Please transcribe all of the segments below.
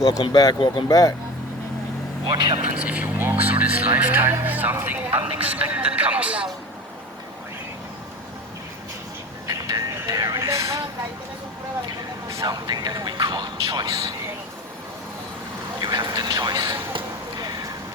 Welcome back, welcome back. What happens if you walk through this lifetime, something unexpected comes? And then there it is. Something that we call choice. You have the choice.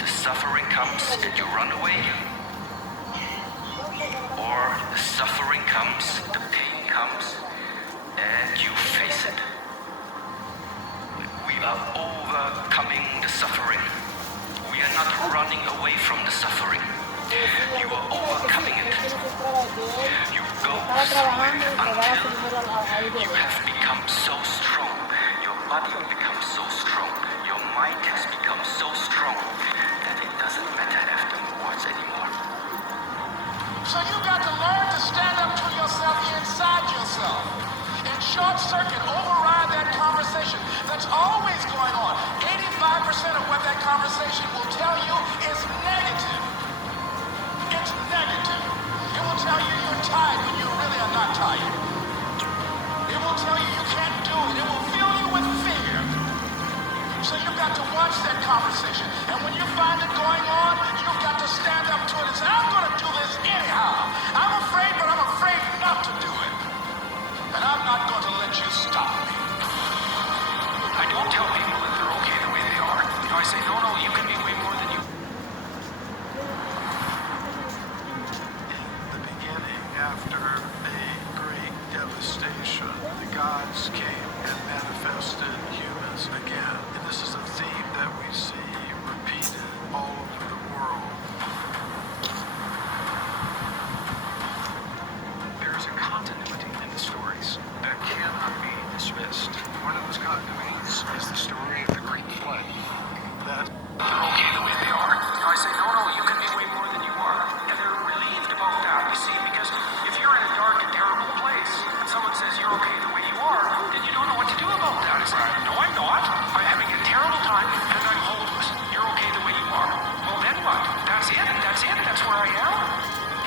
The suffering comes and you run away. Or the suffering comes, the pain comes, and you face it. We are overcoming the suffering. We are not running away from the suffering. You are overcoming it. You go through it until you have become so strong. Your body becomes so strong. Your mind has become so strong that it doesn't matter afterwards anymore. So you got to learn to stand up to yourself inside yourself. And short circuit, override that conversation that's always going on. 85% of what that conversation will tell you is negative. It's negative. It will tell you you're tired when you really are not tired. It will tell you you can't do it. It will fill you with fear. So you've got to watch that conversation. And when you find it going on, you've got to stand up to it and say, I'm going to do this anyhow. I'm afraid, but I'm afraid not to do it. And I'm not going to let you stop me. I don't tell people that they're okay the way they are. I say, no, you can be way more than you. In the beginning, after a great devastation, the gods came and manifested humans again. And this is a theme that we see repeated all over the world. There is a continuity in the stories that cannot be dismissed. One of those continuities is the story of the Great Flood. That they're okay the way they are. I say, no, you can be way more than you are. And they're relieved about that, you see, because if you're in a dark and terrible place, and someone says you're okay the way you are, then you don't know what to do about that. It's like, no, I'm not. I'm having a terrible time, and I'm hopeless. You're okay the way you are. Well, then what? That's it. That's where I am.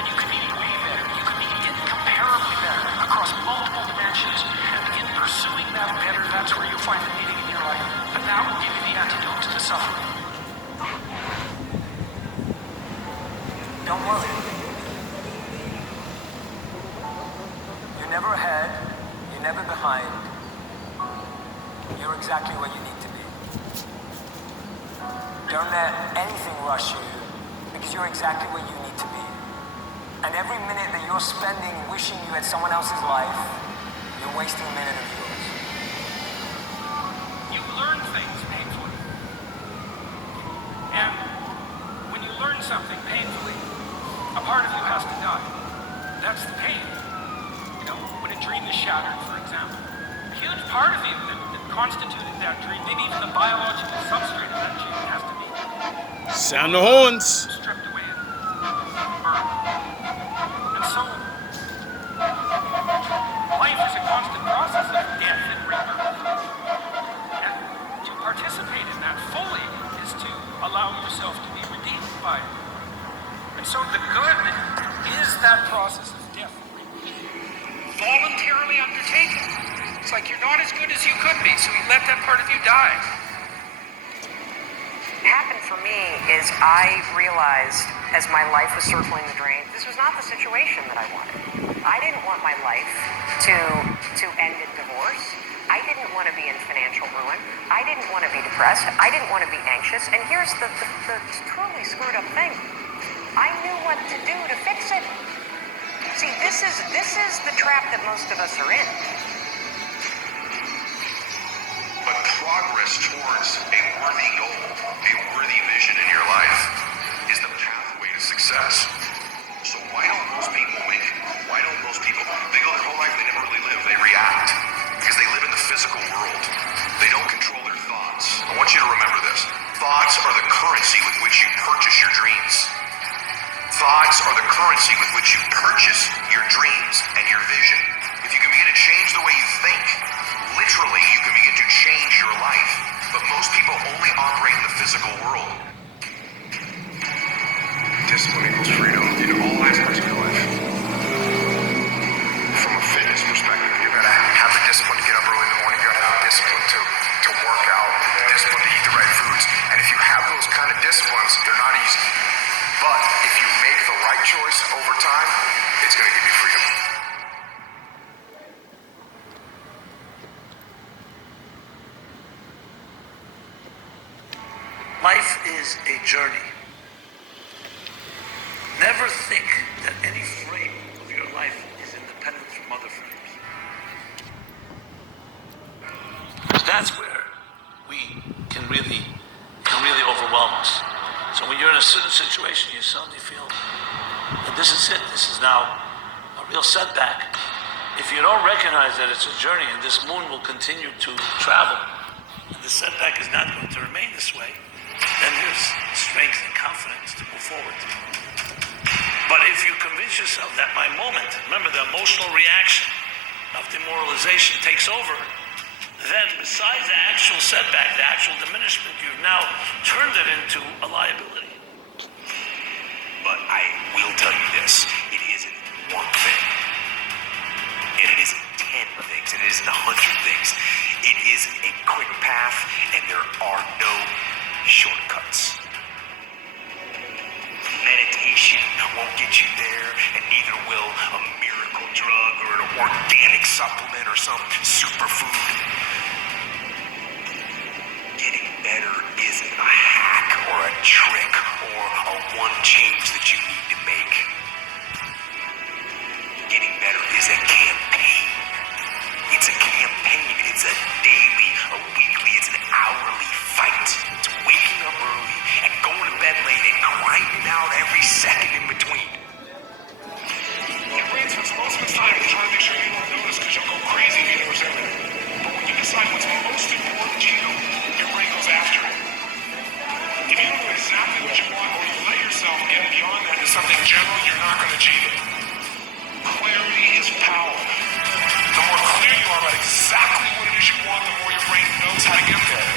And you can be way better. You can be incomparably better across multiple dimensions. And in pursuing that better, that's where you find the meaning in your life. And that will give you the antidote to the suffering. Don't worry. You're never ahead. You're never behind. You're exactly where you need to be. Don't let anything rush you, because you're exactly where you need to be. And every minute that you're spending wishing you had someone else's life, you're wasting a minute of yours. You learn things painfully. And when you learn something painfully, a part of you has to die. That's the pain. You know, when a dream is shattered, for example, a huge part of you that constituted that dream, maybe even the biological substrate of that dream, has to be Sound the horns. stripped away and burned. And so, life is a constant process of death and rebirth. And to participate in that fully is to allow yourself to be redeemed by it. And so the good is that process of death and rebirth. Voluntarily undertaken. It's like you're not as good as you could be, so you let that part of you die. What happened for me is I realized as my life was circling the drain, this was not the situation that I wanted. I didn't want my life to end in divorce. I didn't want to be in financial ruin. I didn't want to be depressed. I didn't want to be anxious. And here's the truly screwed up thing. I knew what to do to fix it. See, this is the trap that most of us are in. But progress towards a worthy goal, a worthy vision in your life, is the pathway to success. So why don't most people make it? Why don't most people, they go their whole life, they never really live, they react. Because they live in the physical world. They don't control their thoughts. I want you to remember this. Thoughts are the currency with which you purchase your dreams. Thoughts are the currency with which you purchase your dreams and your vision. If you can begin to change the way you think, literally you can begin to change your life. But most people only operate in the physical world. Discipline equals freedom in all aspects of your life. From a fitness perspective, you gotta have the discipline to get up early in the morning. You gotta have the discipline to work out. The discipline Life is a journey. Never think that any frame of your life is independent from other frames. That's where we can really overwhelm us. So when you're in a certain situation, you suddenly feel that this is it. This is now a real setback. If you don't recognize that it's a journey and this moon will continue to travel, and the setback is not going to remain this way, then there's strength and confidence to move forward. But if you convince yourself that my moment, remember the emotional reaction of demoralization takes over, then besides the actual setback, the actual diminishment, you've now turned it into a liability. But I will tell you this, it isn't one thing. And it isn't 10 things, and it isn't 100 things. It isn't a quick path, and there are no shortcuts. Meditation won't get you there, and neither will a miracle drug or an organic supplement or some superfood. Getting better isn't a hack or a trick or a one change that you need to make. Getting better is a campaign. It's a campaign. It's a daily, a weekly, it's an hourly fight. It's waking up early and going to bed late and grinding out every second in between. Your brain spends most of its time trying to make sure you don't notice because you'll go crazy if you notice everything. But when you decide what's most important to you, your brain goes after it. If you don't know exactly what you want, or you let yourself get beyond that to something general, you're not going to achieve it. Clarity is power. The more clear you are about exactly what it is you want, the more your brain knows how to get there.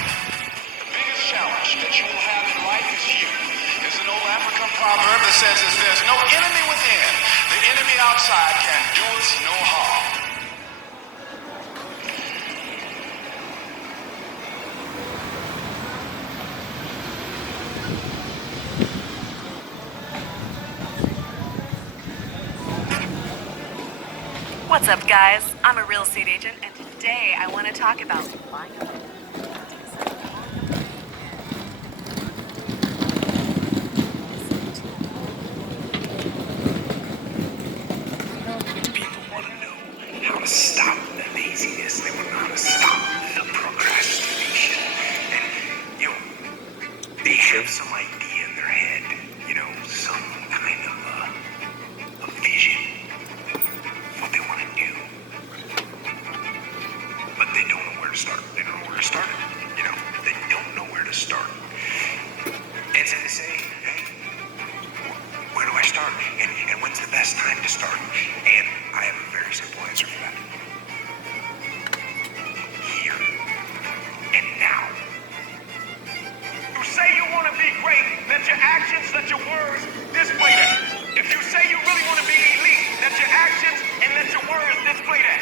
The biggest challenge that you will have in life is you. There's an old African proverb that says if there's no enemy within, the enemy outside can do us no harm. What's up, guys? I'm a real estate agent, and today I want to talk about buying a home. People want to know how to stop the laziness. They want to know how to stop the procrastination. And, they have some idea in their head, some kind of a vision. What they want to do, but they don't know where to start. They don't know where to start it. They don't know where to start. And so they say, hey, where do I start? And when's the best time to start? And I have a very simple answer for that. Here and now. You say you want to be great, let your actions, let your words display that. If you say you really want to be elite, let your actions and let your words display that.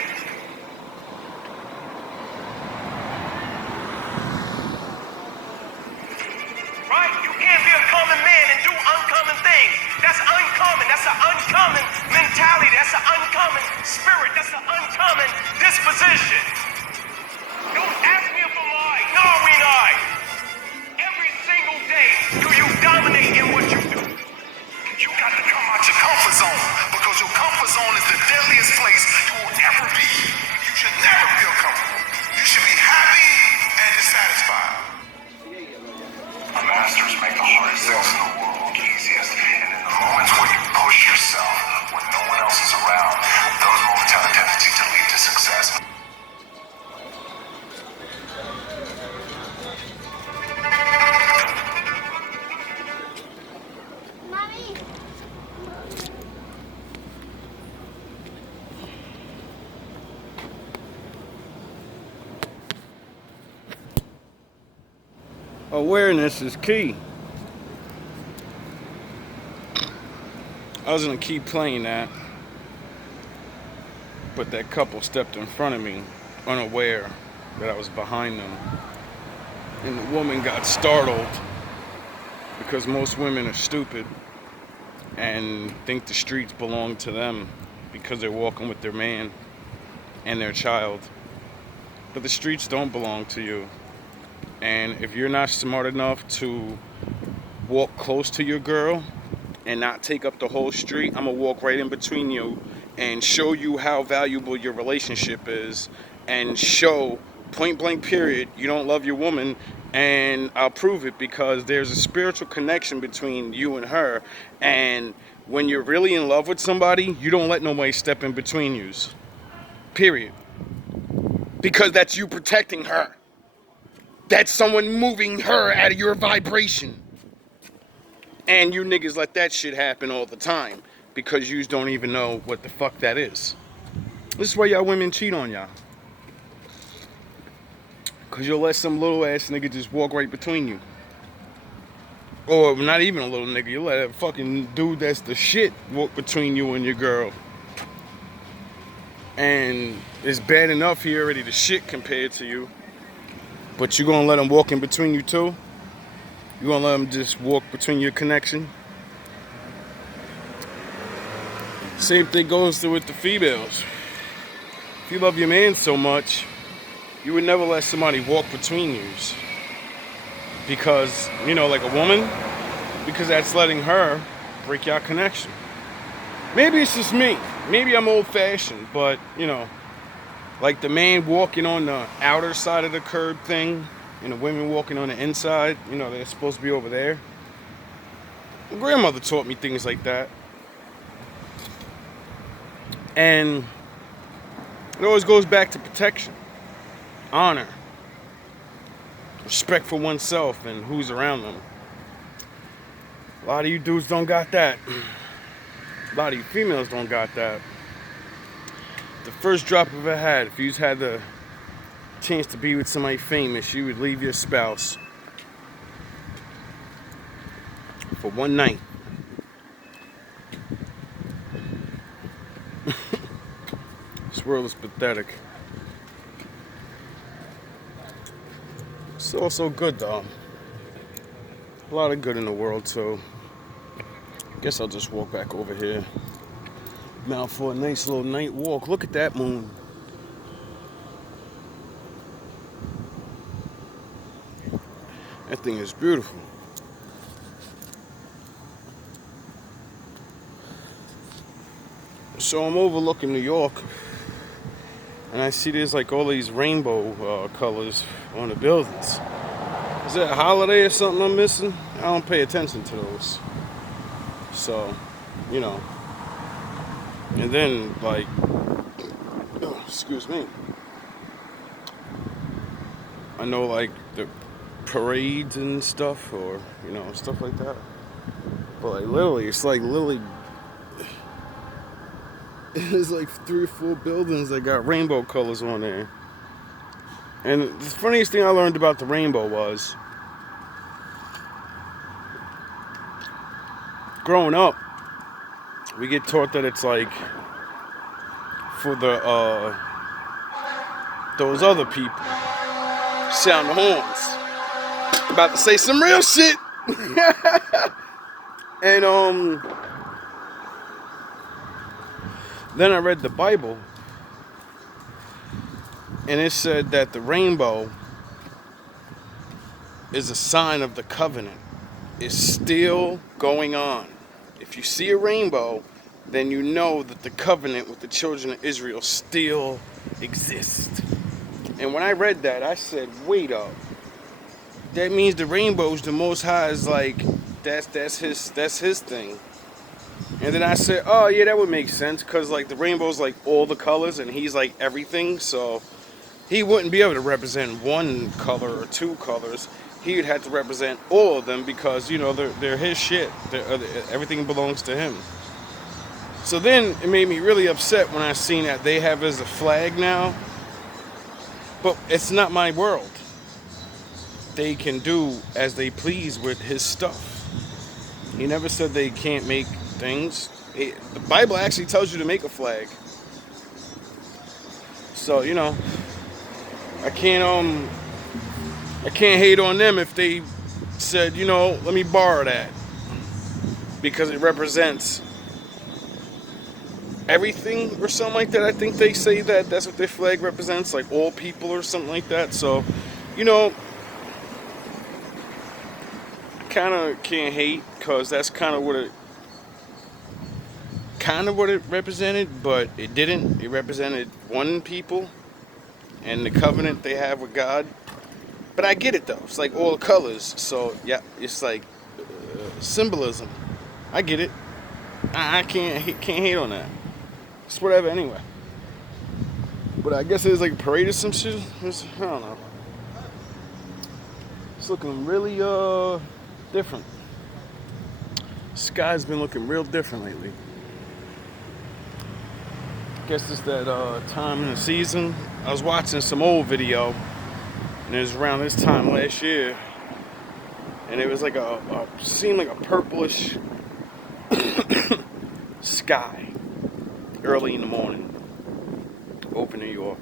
Right? You can't be a common man and do uncommon things. That's uncommon. That's an uncommon mentality. That's an uncommon spirit. That's an uncommon disposition. Don't ask me if I'm lying. No, we not. Every single day, do you dominate in what you do? You got to come out your comfort zone, because your comfort zone is the deadliest place you will ever be. You should never feel comfortable. You should be happy and dissatisfied. The masters make the hardest things in the world look easiest. And in the moments where you push yourself when no one else is around, those moments have a tendency to lead to success. Awareness is key. I was gonna keep playing that, but that couple stepped in front of me, unaware that I was behind them. And the woman got startled because most women are stupid and think the streets belong to them because they're walking with their man and their child. But the streets don't belong to you. And if you're not smart enough to walk close to your girl and not take up the whole street, I'm gonna walk right in between you and show you how valuable your relationship is, and show point blank period you don't love your woman, and I'll prove it, because there's a spiritual connection between you and her, and when you're really in love with somebody, you don't let nobody step in between yous, period, because that's you protecting her. That's someone moving her out of your vibration. And you niggas let that shit happen all the time because yous don't even know what the fuck that is. This is why y'all women cheat on y'all. Because you'll let some little ass nigga just walk right between you. Or not even a little nigga, you'll let a fucking dude that's the shit walk between you and your girl. And it's bad enough he already the shit compared to you. But you gonna let him walk in between you too? You gonna let him just walk between your connection? Same thing goes through with the females. If you love your man so much, you would never let somebody walk between you. Because, you know, like a woman, because that's letting her break your connection. Maybe it's just me. Maybe I'm old-fashioned, but, you know, like the man walking on the outer side of the curb thing, and the women walking on the inside, you know, they're supposed to be over there. My grandmother taught me things like that. And it always goes back to protection, honor, respect for oneself and who's around them. A lot of you dudes don't got that. A lot of you females don't got that. The first drop of a hat, if you had the chance to be with somebody famous, you would leave your spouse for one night. This world is pathetic. It's also good though. A lot of good in the world, so I guess I'll just walk back over here now for a nice little night walk. Look at that moon. That thing is beautiful. So I'm overlooking New York, and I see there's like all these rainbow colors on the buildings. Is that a holiday or something I'm missing? I don't pay attention to those. So, you know. And then, like, oh, excuse me. I know, like, the parades and stuff, or, you know, stuff like that. But, like, literally, it's like, there's like 3 or 4 buildings that got rainbow colors on there. And the funniest thing I learned about the rainbow was, growing up, we get taught that it's like for the those other people. Sound the horns. I'm about to say some real shit. And then I read the Bible, and it said that the rainbow is a sign of the covenant. It's still going on. If you see a rainbow, then you know that the covenant with the children of Israel still exists. And when I read that, I said, wait up. That means the rainbow's the Most High is like, that's his thing. And then I said, oh yeah, that would make sense, because like the rainbow's like all the colors and he's like everything, so he wouldn't be able to represent one color or 2 colors. He would have to represent all of them, because, you know, they're his shit. Everything belongs to him. So then it made me really upset when I seen that they have as a flag now. But it's not my world. They can do as they please with his stuff. He never said they can't make things. The Bible actually tells you to make a flag. So, you know, I can't hate on them if they said, you know, let me borrow that, because it represents everything or something like that. I think they say that that's what their flag represents, like all people or something like that. So, you know, kind of can't hate, because that's kind of what it represented, but it didn't. It represented one people and the covenant they have with God. But I get it though. It's like all the colors. So yeah, it's like symbolism. I get it. I can't hate on that. It's whatever anyway. But I guess it's like a parade or some shit. I don't know. It's looking really different. Sky's been looking real different lately. Guess it's that time in the season. I was watching some old video, and it was around this time last year, and it was like seemed like a purplish sky early in the morning over New York.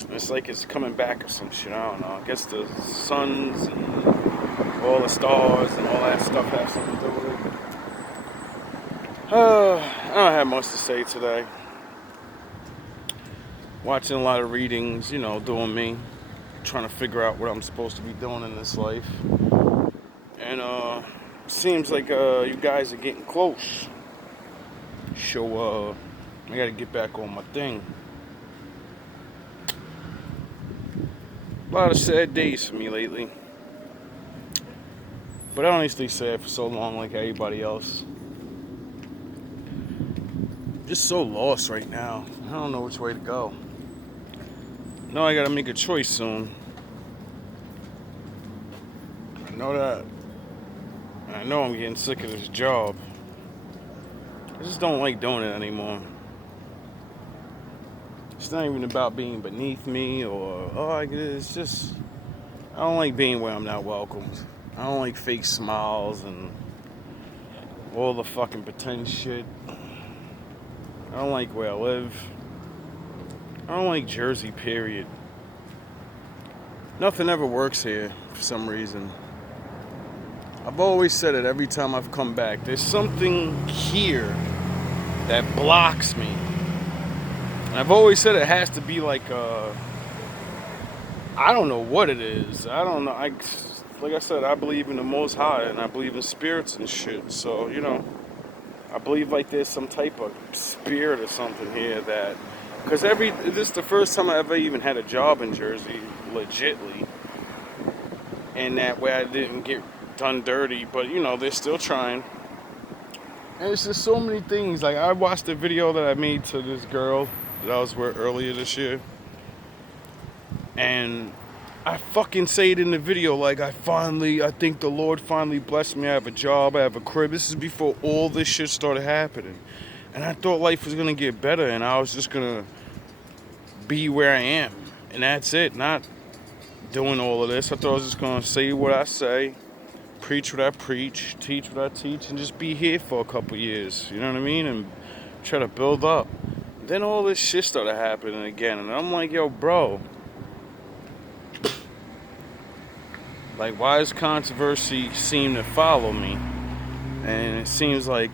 And it's like it's coming back or some shit. I don't know. I guess the suns and all the stars and all that stuff have something to do with it. I don't have much to say today. Watching a lot of readings, you know, doing me, trying to figure out what I'm supposed to be doing in this life. And seems like you guys are getting close. So I gotta get back on my thing. A lot of sad days for me lately. But I don't usually sad for so long like everybody else. Just so lost right now. I don't know which way to go. No, I gotta make a choice soon. I know that. And I know I'm getting sick of this job. I just don't like doing it anymore. It's not even about being beneath me or, it's just, I don't like being where I'm not welcomed. I don't like fake smiles and all the fucking pretend shit. I don't like where I live. I don't like Jersey, period. Nothing ever works here for some reason. I've always said it every time I've come back. There's something here that blocks me. And I've always said it has to be like I don't know what it is. I don't know. Like I said, I believe in the Most High and I believe in spirits and shit. So, you know, I believe like there's some type of spirit or something here that, because this is the first time I ever even had a job in Jersey, legitly. And that way I didn't get done dirty, but you know, they're still trying. And it's just so many things. Like, I watched a video that I made to this girl that I was with earlier this year. And I fucking say it in the video, like, I think the Lord finally blessed me. I have a job, I have a crib. This is before all this shit started happening. And I thought life was gonna get better and I was just gonna be where I am. And that's it, not doing all of this. I thought I was just gonna say what I say, preach what I preach, teach what I teach, and just be here for a couple years, you know what I mean? And try to build up. Then all this shit started happening again, and I'm like, yo, bro. Like, why does controversy seem to follow me? And it seems like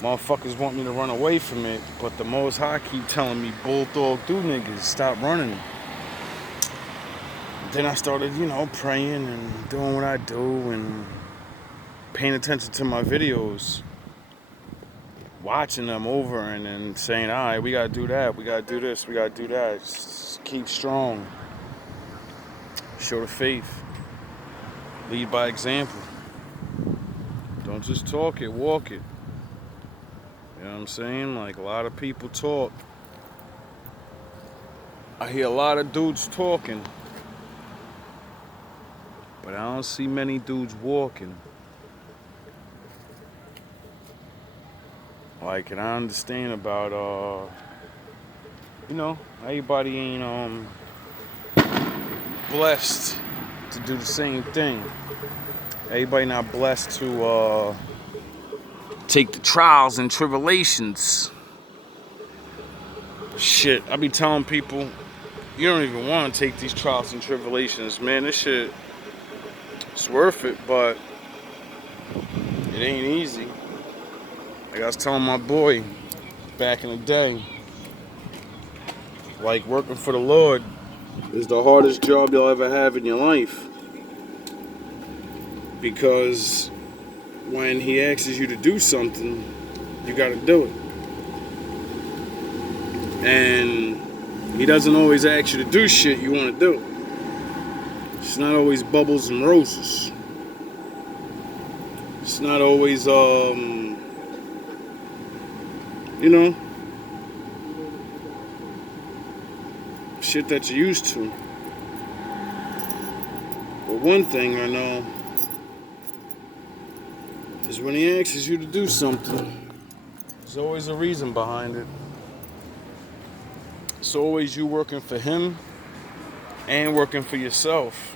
motherfuckers want me to run away from it, but the Most High keep telling me, bulldog do niggas, stop running. Then I started, you know, praying and doing what I do and paying attention to my videos, watching them over and then saying, all right, we gotta do that, we gotta do this, we gotta do that. Just keep strong. Show the faith. Lead by example. Don't just talk it, walk it. You know what I'm saying? Like, a lot of people talk. I hear a lot of dudes talking, but I don't see many dudes walking. Like, and I understand about, you know, everybody ain't, blessed to do the same thing. Everybody not blessed to, take the trials and tribulations. Shit, I be telling people, you don't even want to take these trials and tribulations, man. This shit, it's worth it, but it ain't easy. Like I was telling my boy back in the day, like, working for the Lord is the hardest job you'll ever have in your life. Because when he asks you to do something, you gotta do it. And he doesn't always ask you to do shit you want to do. It's not always bubbles and roses. It's not always, shit that you're used to. But one thing I know is when he asks you to do something, there's always a reason behind it. It's always you working for him and working for yourself.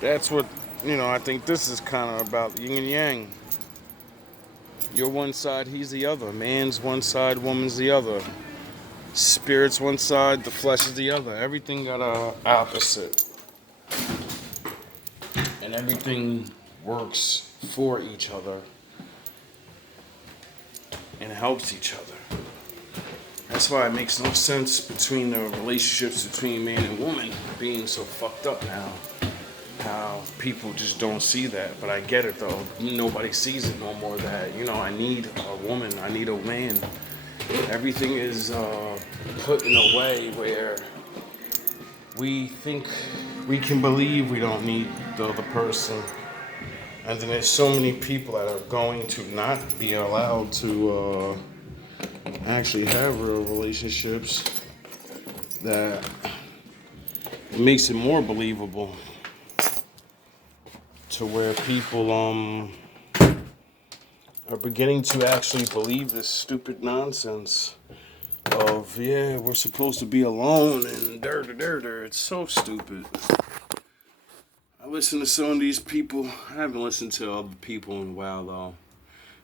That's what, I think this is kind of about yin and yang. You're one side, he's the other. Man's one side, woman's the other. Spirit's one side, the flesh is the other. Everything got a opposite. And everything works for each other and helps each other. That's why it makes no sense between the relationships between man and woman being so fucked up now. How people just don't see that. But I get it though. Nobody sees it no more that, I need a woman, I need a man. Everything is put in a way where we think we can believe we don't need the other person. And then there's so many people that are going to not be allowed to actually have real relationships that it makes it more believable to where people are beginning to actually believe this stupid nonsense of, we're supposed to be alone and It's so stupid. I listen to some of these people. I haven't listened to other people in a while though.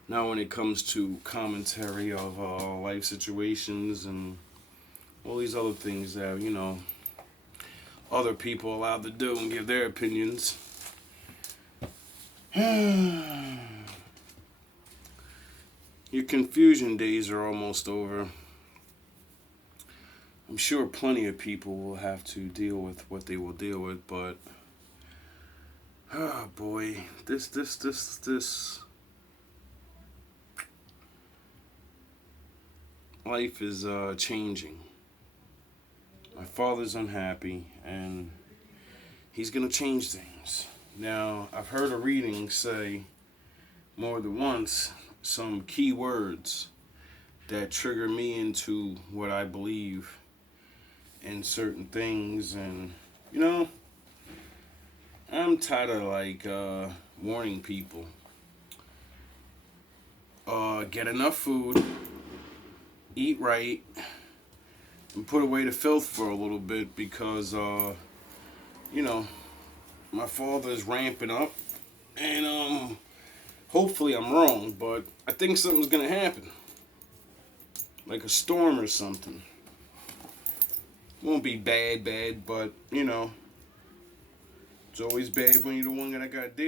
Now when it comes to commentary of life situations and all these other things that, other people are allowed to do and give their opinions. Your confusion days are almost over. I'm sure plenty of people will have to deal with what they will deal with, but oh boy, this life is changing. My father's unhappy and he's gonna change things. Now, I've heard a reading say more than once some key words that trigger me into what I believe in certain things, and I'm tired of warning people. Get enough food, eat right, and put away the filth for a little bit because my father is ramping up, and hopefully I'm wrong, but I think something's gonna happen, like a storm or something. Won't be bad, but it's always bad when you're the one that got deal.